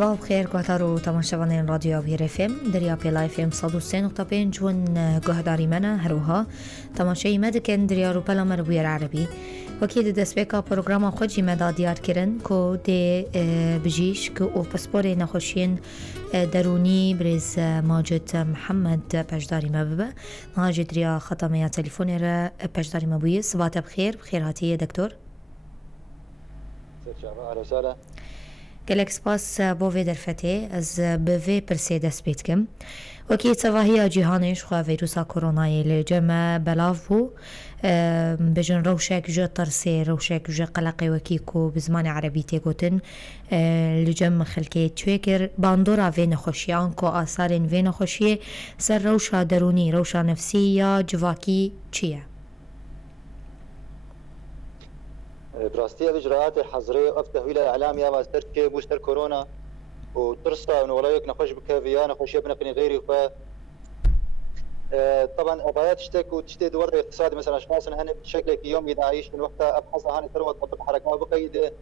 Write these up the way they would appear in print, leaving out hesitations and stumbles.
صباح بخير كواتارو تماشاوانين راديو أبهير FM دريا بيلا FM 103.5 جون جهداري منا هروها تماشاي مدكن دريا روبلا مربوير عربي وكيد دسبيكا بروغراما خوجي مدا ديار كرن كو دي بجيش كو باسبوري نخوشين دروني بريز ماجد محمد بجداري مببا نهاجي دريا خطامية تليفوني را بجداري مبوي صباح بخير هاتي دكتور أهلا وسهلا. گەلێک سپاس بۆ vê derfetê ez bi vê pirsê dest pê dikim wekî tevahiya cîhanê ji xwe vîrusa koronayê lê cem me belav bû bijin rewşek ji tirsê rewşek ji qeleqê wekî ku bi zimanê erebî tê gotin li cem xelkê çê kir bandora vê nexweşiyan ku asarên vê nexweşiyê ser rewşa derûnî rewşa nefsî ya civakî çi ye؟ براستية بإجراءات حظرية وأفتح إلى إعلام يا ماستر كي بوستر كورونا وترصى إنه ولا يك نخش بكافيا نخش بنقني غيري ف طبعا أبايات تشتي دور اقتصادي مثلا أشخاص أنا بشكل يوم إذا أعيش من وقتها أبحث عن ثروة طبق حركة وبقيد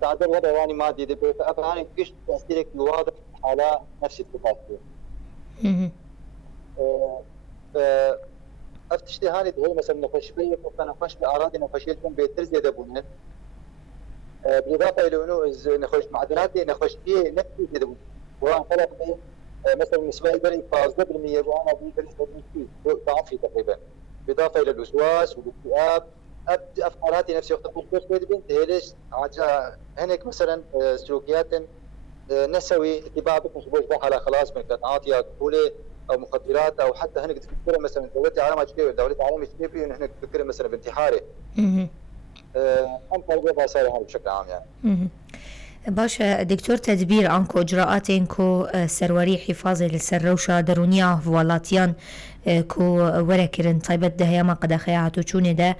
تعدل وضع يعني مادي فأبهاني كيش تأثيرك واضح على نفس التفاصيل. افتشتي هاني هي مثلا نخش بيه نخش باراضي نخشيلكم بترزي دبونه بالاضافه الى انه نخش معدنات نخش فيه نفسي دبونه وان خلق مثلا نسبه البري 5% وانا بنسبه ضعفي تقريبا بالاضافه الى الوسواس والاكتئاب افعالاتي نفسي وقت كنت بنت هيلش هناك مثلا سلوكيات نسوي اتباع بكم على خلاص من قطعات يا كحوله او مخدرات او حتى هنك تفكر مثلا دولتي عالم تشكي دولتي عالم تشكي انه هنك تفكر مثلا بانتحاري انت الوضع صار هذا بشكل عام يعني باشا دكتور تدبير عنكو اجراءات انكو سروري حفاظي للسروشة درونيا فوالاتيان كو وركرن طيبت ده ما قد خياتو چونه ده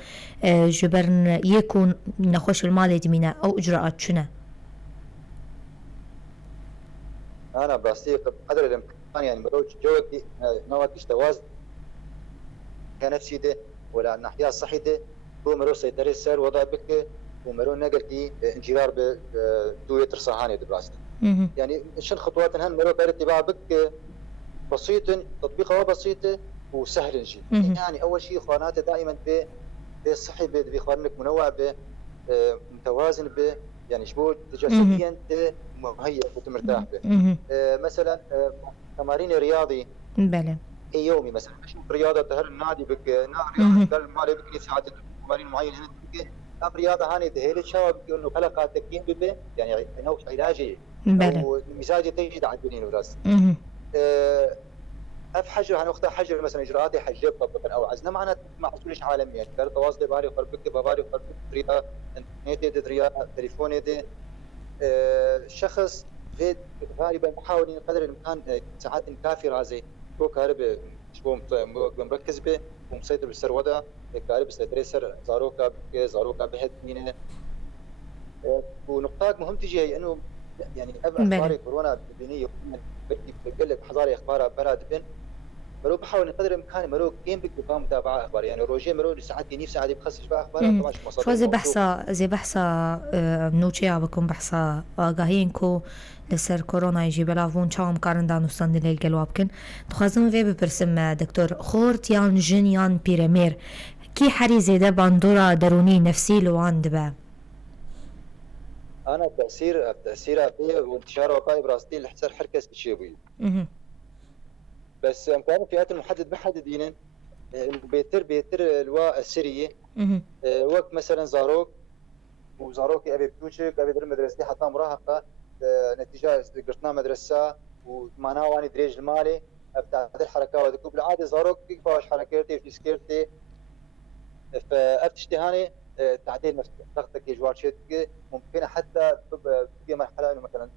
جبرن يكون نخوش المال دمينا او اجراءات شنو؟ انا بسيط قدر الامكان يعني مروج جوكي نوات اشتواز كنفسي ده ولا الناحية الصحية ده هو مرو سيطرة السر وضع بك ومرو نقل كي انجرار بدوية رصاهاني دبلاستي يعني شن خطوات هن مرو بارتباع بك بسيط تطبيقه بسيطة وسهل نجي يعني أول شيء إخواناته دائما بالصحي بإخوانك منوع متوازن يعني شبو جسديا مهيئ وتمرتاح به مثلا تمارين رياضي بله يومي مثلا اشوف رياضه تهر النادي بك رياضه قال مالي بك ساعات تمارين معينه هنا بك رياضه هاني دهيل شباب انه خلقات تكين به يعني نوع علاجي ومزاجي تجد على الدنيا وراس افحجر عن وقتها حجر مثلا اجراءاتي حجر طبقا او عزنا معنا مع كلش عالميا يعني قال تواصل باري وقربك باباري وقربك رياضه انترنت رياضه تليفوني دي شخص غالبا بحاول قدر الامكان ساعات كافي رازي هو كهرب شبه مركز به ومسيطر بالسروده كهرب سيطر زاروكا بهد مينه ونقطات مهم تجي هي انه يعني اخبار كورونا الدينيه بقلب حضاري اخبارها براد بن مرو بحاول قدر الامكان مرو كين بك متابعه اخبار يعني روجي مرو ساعات كنيف ساعات بخصص بقى اخبار طبعا شو زي بحثا نوچي بكم بحثا آگاهينكو لسر كورونا يجي بلاوون چاوم كارن دانوستان دليل گلوابكن تخازم في بپرسم دكتور خورت يان جن يان بيرمير كي حري زيده باندورا دروني نفسي لوان دبا انا تاثير فيه وانتشار وقائع براستي لحسر حركه الشيبي بس امكانه فئات المحدد محددين بيتر الواء السريه وقت مثلا زاروك ابي بتوشك ابي در مدرستي حتى مراهقه نتيجه قرتنا مدرسه ومعناها واني دريج المالي بتاع الحركه وذكو بالعاده زاروك كيفاش حركتي في سكيرتي فافتشتي هاني تعديل نفس ضغطك جوار شدك ممكن حتى في مرحله انه مثلا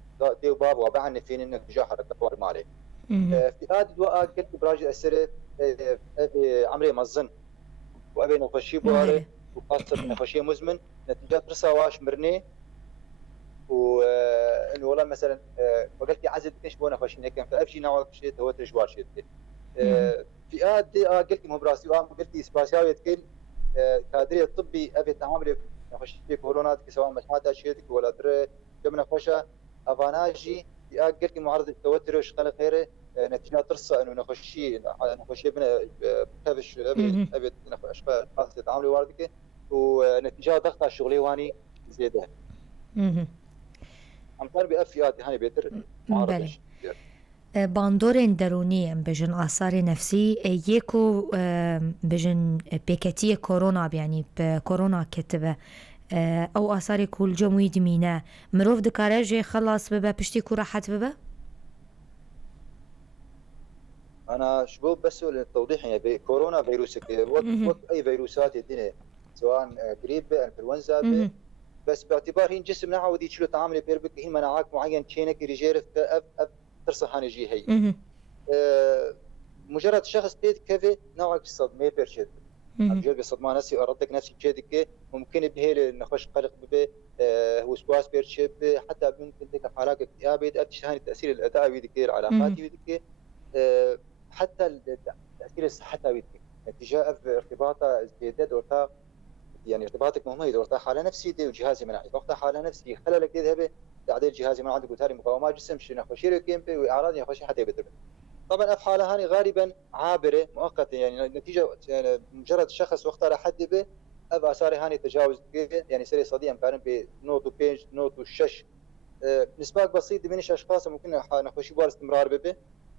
ديو باب وبعني فين انك تجاه حركه المالي في هذا الوقت كنت براجع أسرة عمري مزن وأبي نخشي بواره وخاصة نخشي مزمن نتيجة رصاواش مرني وإنه والله مثلا وقلت عزل كنش بونا خشي لكن فأبشي نوع شيء هو تجوار شيء في هذا قلت مو براسي قلت إسباسياوي تكل كادري الطبي أبي تعامل نخشي كورونا سواء مش هذا شيء ولا دري جمنا خشة افاناجي ياكل معرض التوتر وشغله غيره نتيجه ترصى انه نخشي بنا كبش ابد اشخاص يتعاملوا واردك ونتيجه ضغط على الشغلي واني زياده عم كان بأفيات هاني بيتر معرض باندورين دروني بجن آثار نفسي يكو بجن بيكتية كورونا يعني بكورونا كتبه او آثار كل جموي دمينا مروف دكارجي خلاص ببا بشتي كو راحت ببا انا شباب بس للتوضيح يعني كورونا فيروس وقت اي فيروسات الدنيا سواء قريب انفلونزا بس باعتبار هي جسم نعود يشيلو تعامل بيربك هي مناعات معين تشينك ريجيرف ترصح هاني جي هي مجرد شخص بيت كيفي نوعك الصدمه بيرشد بجرب الصدمه نفسي اردك نفسي بشيدك ممكن بهيل نخش قلق به وسواس بيرشد حتى ممكن تلك حالات اكتئاب هاني تاثير الاداء بيدك العلاقات بيدك حتى التاثير الصحه بيدك اتجاه ارتباطه ازديادات ورتا يعني ارتباطك مهم اذا ارتاح حاله نفسي دي وجهاز مناعي وقتها حاله نفسي خللك يذهب تعديل جهاز مناعي عندك وتالي مقاومات جسم شنو خشير كيمبي واعراض يخشي حتى يبدل طبعا افعال هاني غالبا عابره مؤقته يعني نتيجه يعني مجرد شخص وقتها حد به ابا صار هاني تجاوز يعني سري صديق مقارن بنوت بيج نوت وشش نسبات بسيطه من اشخاص ممكن نخشي بار استمرار به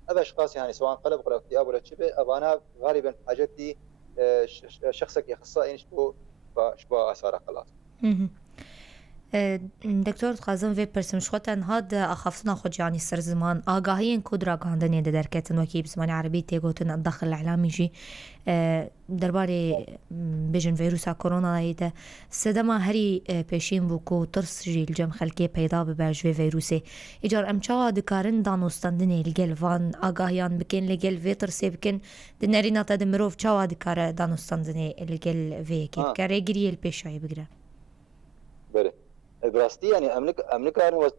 ابا اشخاص يعني سواء قلب ولا اكتئاب ولا شبه ابانا غالبا حاجتي شخصك اخصائي شبه اثار خلاص دكتور قازم في برسم شوتن هاد أخفتنا خود يعني سر زمان آگاهين كودرا قاندني دركتن وكي بزمان عربي تيغوتن الدخل الإعلامي جي درباري بجن فيروسا كورونا هيدا سدما هري پیشین بوكو ترس جي الجم خلقي پیدا بباجوه فيروسي اجار امچا دكارن دانوستندني الگل وان آگاهيان بكين لگل في ترسي بكين دنرينا تدمروف چاوا دكار دانوستندني الگل في كيف كاري گري الپيشاي بگره بله براستي يعني املك انا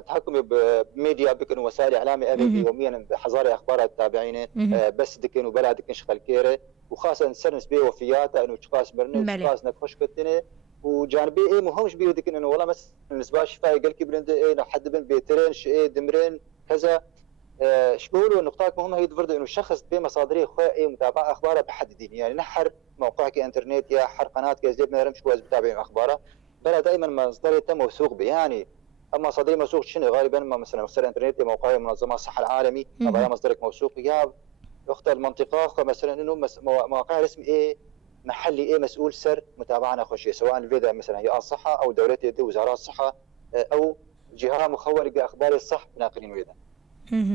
تحكمي بميديا بكن وسائل اعلامي ابي يوميا بحظاري اخبار التابعين بس دكن وبلا دكن شغل كيره وخاصه نسر نسبه وفيات انه اشخاص مرنه اشخاص نكفش كتنه وجانبي ايه مهمش بيه دكن انه والله مثلا نسبه شفاي قال كي بلند ايه حد بن بيترين ايه دمرين كذا شبولوا نقطات مهمه هي تفرض انه الشخص بمصادره ايه متابعه اخباره بحددين يعني نحر موقعك انترنت يا حر قناتك زي ما رمش كويس بتابعين اخباره بلا دائما مصدر تم موثوق به يعني اما مصادر موثوق شنو غالبا ما مثلا مصدر انترنت موقع منظمه الصحه العالمي هذا مصدرك موثوق يا اخت المنطقه مثلا انه مواقع رسمي ايه محلي ايه مسؤول سر متابعنا خوشي سواء الفيدا مثلا هي الصحه او دوله وزاره الصحه او جهه مخوله باخبار الصح ناقلين ويدا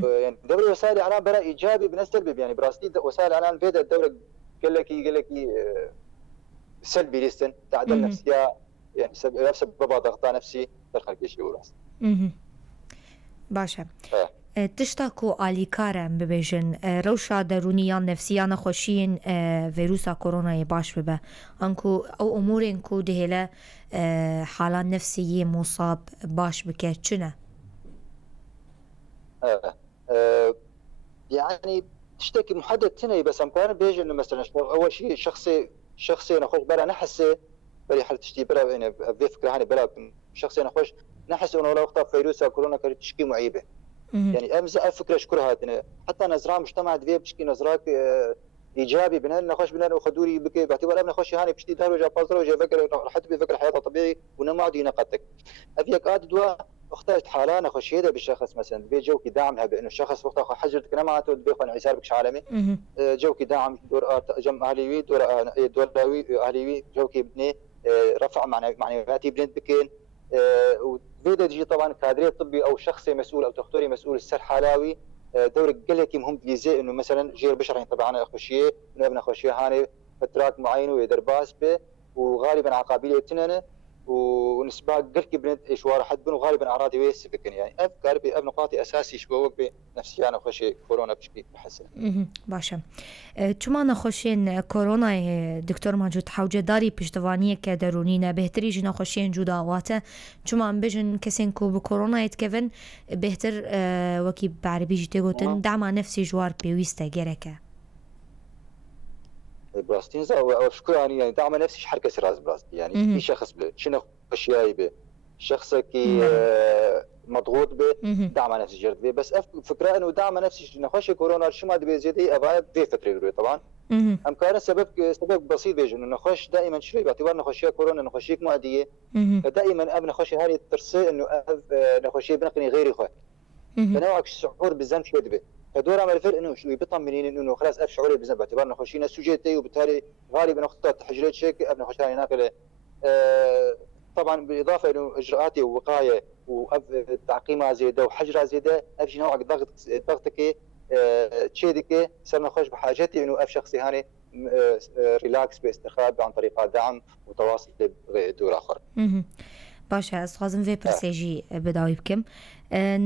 يعني دوله وسائل الاعلام بلا ايجابي بنسلب يعني براستي وسائل الاعلام فيدا الدوله قال لك سلبي ليستن تعدل نفسيه يعني سبب ضغط نفسي دخل كيشي وراس باشا تشتاكو آلیکارم ببیجن روشا درونیان نفسیان خوشین ویروسا کرونا باش ببه انکو او امورین کو دهلا حالات نفسیه مصاب باش بکه چنه يعني تشتكي محدد تني بس امكان بيجي انه مثلا اول شيء شخصي نخش بلا نحسه بري حالة تشتي بلا يعني بفكره هاني بلا شخصي نخش نحس انه لو وقت فيروس كورونا كانت تشكي معيبه يعني امزح فكره اشكرها حتى نظره مجتمع دبي بشكي نظرات ايجابي بنال نخش بنال وخدوري بكي باعتبار ابن خش هاني بشتي دار وجا بازر وجا فكر حتى بفكر حياته طبيعي ونما ينقطك ابيك ادوا اخترت حاله نخش يده بالشخص مثلا بيجوكي دعمها بانه الشخص وقتها حجرتك نمعته بيخون عسار بكش عالمي جوكي دعم دور جم اهليوي دور اهليوي جوكي بني رفع معنوياتي بنت بكين وفيدا تجي طبعا كادري طبي او شخصي مسؤول او دكتوري مسؤول السر حلاوي دورك قلك مهم بيزي انه مثلا جير بشر طبعا اخوشيه انه ابن اخوشيه هاني فترات معينه ويدر باس به وغالبا عقابيه تننه ونسبة قلك بنت إشوار حد بنو غالبا أعراضي ويسبكن يعني أفكار بأب نقاطي أساسي شبوك بنفسيان خوشي كورونا بشكل بحسن. باشا. چما نخوشين كورونا دكتور ماجود حوجة داري بشتوانية كدرونينا بهتري جنا خوشين جوداواته چما ام بجن كسين كو بكورونا يتكفن بهتر وكي بعربي جتيغوتن دعم نفسي جوار بيويستا جيركا. براستين او شكو يعني دعم نفسي حركه راس براستي يعني في شخص شنو اشياء به شخص كي مضغوط به دعم نفسي جرد به بس فكره انه دعم نفسي نخش كورونا شو ما دبي زيادة ابا في فتره طبعا امكانه سبب بسيط بيجي انه نخش دائما شوي باعتبار نخشيه كورونا نخشيك معديه فدائما اب نخش هذه الترسي انه اب نخشيه بنقني غيري خو فنوعك الشعور بالذنب شوي دبي فدور عمل فرق انه شوي بطمنين انه خلاص اب شعوري بالذنب باعتبار نخشينا سوجيتي وبالتالي غالبا نقطه تحجريت شيك اب نخش هاي ناقله طبعا بالاضافه انه اجراءاتي ووقايه وتعقيمها زياده وحجرها زياده ابجي نوعك ضغطك تشيدك صرنا نخش بحاجتي انه اف شخصي هاني ريلاكس باستخاب عن طريق دعم وتواصل بدور اخر. باشا استخدم في برسيجي بداوي بكم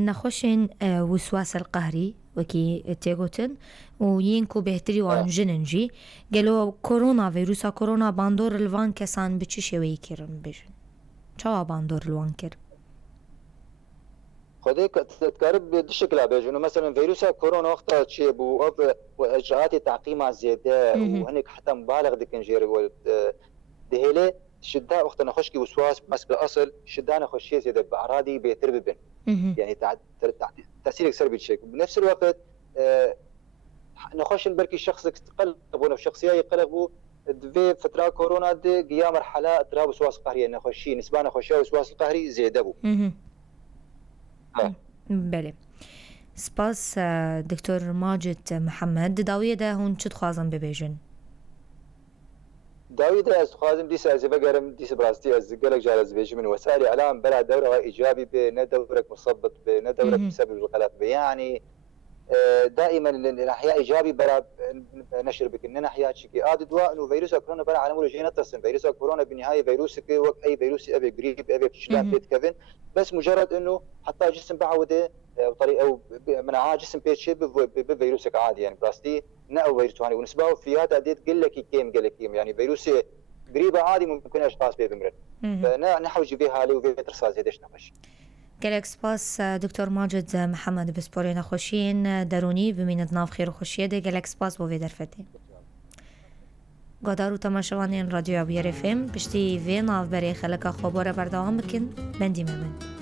نخشين وسواس القهري وكي تيغوتن وينكو بهتري وان جننجي قالوا كورونا فيروسا كورونا باندور الوان كسان بتشي ويكرم بيجن شو باندور الوان كر خديك تقرب بالشكل بيجي انه مثلا فيروس كورونا وقتها شيء واجراءات تعقيمها زياده وهنيك حتى مبالغ ديك نجير دهيله شدها وقت نخشكي وسواس مسك الاصل شدها نخشيه زياده باعراضي بيترببن يعني تاثيرك سلبي شيء بنفس الوقت نخش بركي الشخص قلب شخصيه يقلبوا في فتره كورونا دي قيام مرحله اضطراب وسواس قهري نخشي نسبه نخشيه وسواس القهري زياده بله سپاس دکتر ماجد محمد داویه ده هون چه خوازم ببیجن؟ داویه ده از خوازم دیس از بگرم دیس براستی از گلک جار از بیجم من وسائل اعلام بلا دوره ایجابی به نه دورك مثبت به نه دورك بسبب الغلط يعني دائما الاحياء ايجابي برا نشر بك ان احياء شيء اد دواء انه فيروس كورونا برا على مول جينا تصن فيروس كورونا بالنهايه فيروس وقت اي فيروس ابي قريب ابي تشلان بيت كفن بس مجرد انه حتى جسم بعوده وطريقه او منعها جسم بيت شيء بفيروس عادي يعني براستي نو فيروس ثاني ونسبه فيات اديت قل لك كيم قال لك يعني فيروس قريبه عادي ممكن اشخاص بيمرن فنحوج بها لي وفي ترساز هدش نقش گلک سپاس دکتر ماجد محمد بسپوری نخوشین درونی بمینت ناف خیر و خوشیه ده گلک سپاس بو ویدر فتی گادارو تماشوانین رادیو ابیر FM پشتی وی ناف بری خلک خواباره بردوام بکن بندی ممن